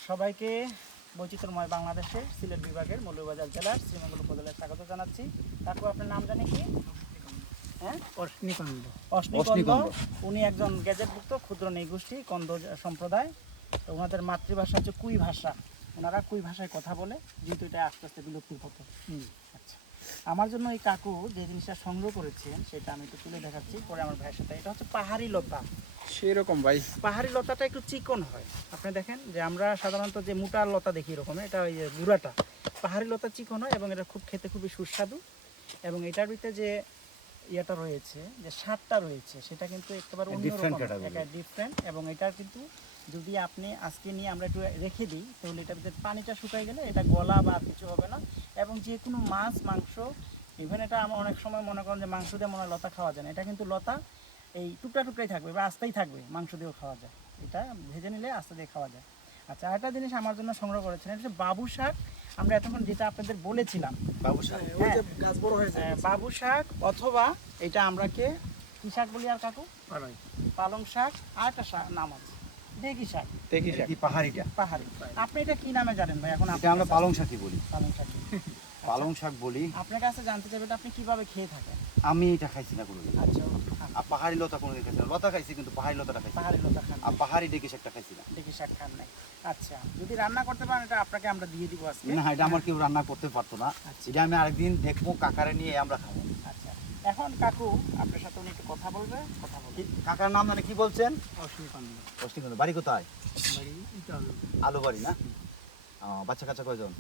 সবাইকে বৈচিত্র্যময় বাংলাদেশের সিলেট বিভাগের মৌলভীবাজার জেলার শ্রীমঙ্গল উপজেলায় স্বাগত জানাচ্ছি। তারপর আপনার নাম জানি কি? হ্যাঁ, অশ্নিকন্দ। উনি একজন গেজেটভুক্ত ক্ষুদ্র নৃগোষ্ঠী কন্দ সম্প্রদায়। তো ওনাদের মাতৃভাষা হচ্ছে কুই ভাষা। ওনারা কুই ভাষায় কথা বলে, যেহেতু এটা আস্তে আস্তে বিলুপ্তির পথে। আচ্ছা, আমার জন্য এই কাকু যে জিনিসটা সংগ্রহ করেছেন সেটা আমি একটু তুলে দেখাচ্ছি পরে আমার ভাইয়ের সাথে। এটা হচ্ছে পাহাড়ি লতা। সেরকম ভাই, পাহাড়ি লতাটা একটু চিকন হয়। আপনি দেখেন যে আমরা সাধারণত যে মোটা লতা দেখি এরকম, এটা ওই যে গুঁড়াটা। পাহাড়ি লতা চিকন হয় এবং এটা খুব খেতে খুবই সুস্বাদু। এবং এটার ভিতরে যে ইয়েটা রয়েছে, যে স্বাদটা রয়েছে, সেটা কিন্তু একেবারে অন্যরকম, ডিফারেন্ট। এবং এটা কিন্তু যদি আপনি আজকে নিয়ে আমরা একটু রেখে দিই, তাহলে এটার ভিতরে পানিটা শুকাই গেলে এটা গলা বা আর কিছু হবে না। এবং যে কোনো মাছ, মাংস, ইভেন এটা আমরা অনেক সময় মনে করেন যে মাংস দিয়ে মনে হয় লতা খাওয়া যায় না, এটা কিন্তু লতা এই টুকরা টুকরাই থাকবে বা আস্তেই থাকবে, মাংস দিয়েও খাওয়া যায়। এটা ভেজে নিলে আস্তে দিয়ে খাওয়া যায়। আচ্ছা, আরেকটা জিনিস আমার জন্য সংগ্রহ করেছেন, এটা হচ্ছে বাবু শাক। আমরা এতক্ষণ যেটা আপনাদের বলেছিলাম, বাবু শাক, গাছ বড় হয়েছে, বাবু শাক, অথবা এটা আমরাকে কি শাক বলি আর কাকু? পালং শাক। আর একটা শাক নাম আছে ঢেকি শাক। দেখি শাক, পাহাড়িটা, পাহাড়ি। আপনি এটা কি নামে জানেন ভাই? এখন আমরা পালং শাকই বলি। পালং শাক, পালং শাক বলি। আপনার কাছে জানতে চাইবে এটা আপনি কিভাবে খেয়ে থাকেন? আমি এটা খাইছি না কোনোদিন। আচ্ছা, আর পাহাড়ি লতা কোনোদিন খাইছি না। লতা খাইছি কিন্তু পাহাড়ি লতাটা খাইছি না। পাহাড়ি লতা খান? আর পাহাড়ি ডেকে শাকটা খাইছি না। ঢেকি শাক খান নাই? আচ্ছা, যদি রান্না করতে পারেন এটা আপনাকে আমরা দিয়ে দিব আজকে। না, এটা আমার কেউ রান্না করতে পারতো না। এটা আমি আরেকদিন দেখবো, কাকারে নিয়ে আমরা খাবো। আচ্ছা, এখন কাকু আপনার সাথে উনি একটু কথা বলবে, কথা বলবে। কাকার নাম মানে কি বলছেন? অশ্বিনী অষ্টিকন্দ। বাড়ি কোথায়? বাড়ি এটা হলো আলু বাড়ি না? বাচ্চা কাচ্চা কয়জন?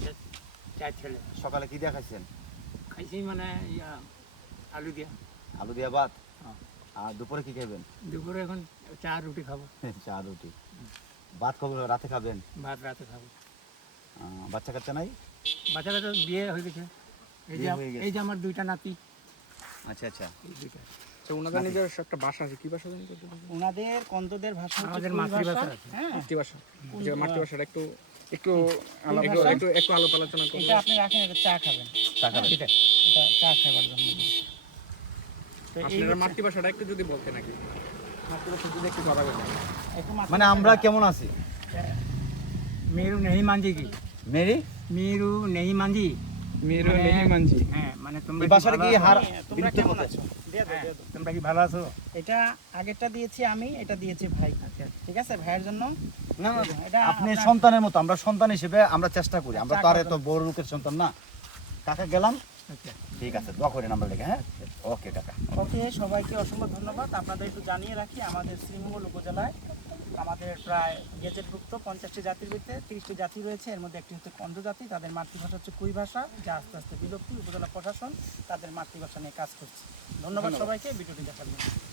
4 ছেলে। সকালে কি দিয়ে খাইছেন? খাইছি মানে আলু দিয়া। আলু দিয়া ভাত। হ্যাঁ। আর দুপুরে কি খাবেন? দুপুরে এখন চা রুটি খাবো। চা রুটি। ভাত কবে রাতে খাবেন? ভাত রাতে খাবো। বাচ্চা কাচ্চা নাই? বাচ্চা কাচ্চা বিয়ে হয়ে গেছে। বিয়ে হয়ে গেছে। এই যে আমার 2টা নাতি। আচ্ছা আচ্ছা। এই 2টা। ওনাদের নিজস্ব একটা ভাষা আছে, কি ভাষা জানি তো? ওনাদের কন্দদের ভাষা হচ্ছে আমাদের কুই মাতৃভাষা ভাষা। হ্যাঁ, মাতৃভাষা, যে মাতৃভাষাটা একটু ভাষা? একটু আলোচনা করুন। এটা আপনি রাখেন, এটা চা খাবেন। চা খাবেন? এটা চা খাবার জন্য। তো এই আপনারা মাতৃভাষাটা একটু যদি বলতেন নাকি, মাতৃভাষা যদি একটু কথা বলেন। মানে আমরা কেমন আছি? মেরু নেহি মানজি কি? মেরি মেরু নেহি মানজি। মেরু নেহি মানজি। হ্যাঁ, মানে তোমরা এই ভাষাটা কি হার তোমরা বিলুপ্তির কেমন পথে? আছো? তোমরা কি ভালো আছো? এটা আগেরটা দিয়েছি আমি, এটা দিয়েছি ভাই। ঠিক আছে, ভাইয়ের জন্য। না না, এটা আপনি আপনার- সন্তানের মতো, আমরা সন্তান হিসেবে আমরা চেষ্টা করি। আমরা তো আর এত বড় লোকের সন্তান না। কাকা গেলাম, ঠিক আছে, দোয়া করেন আমরা লেগে। হ্যাঁ, ওকে কাকা। ওকে, সবাইকে অসংখ্য ধন্যবাদ। আপনাদের একটু জানিয়ে রাখি, আমাদের শ্রীমঙ্গল উপজেলায় আমাদের প্রায় গেজেটভুক্ত 50টি জাতির ভিতরে 30টি জাতি রয়েছে। এর মধ্যে একটি হচ্ছে কন্দ জাতি, তাদের মাতৃভাষা হচ্ছে কুই ভাষা, যা আস্তে আস্তে বিলুপ্তি। উপজেলা প্রশাসন তাদের মাতৃভাষা নিয়ে কাজ করছে। ধন্যবাদ সবাইকে ভিডিওটি দেখার জন্য।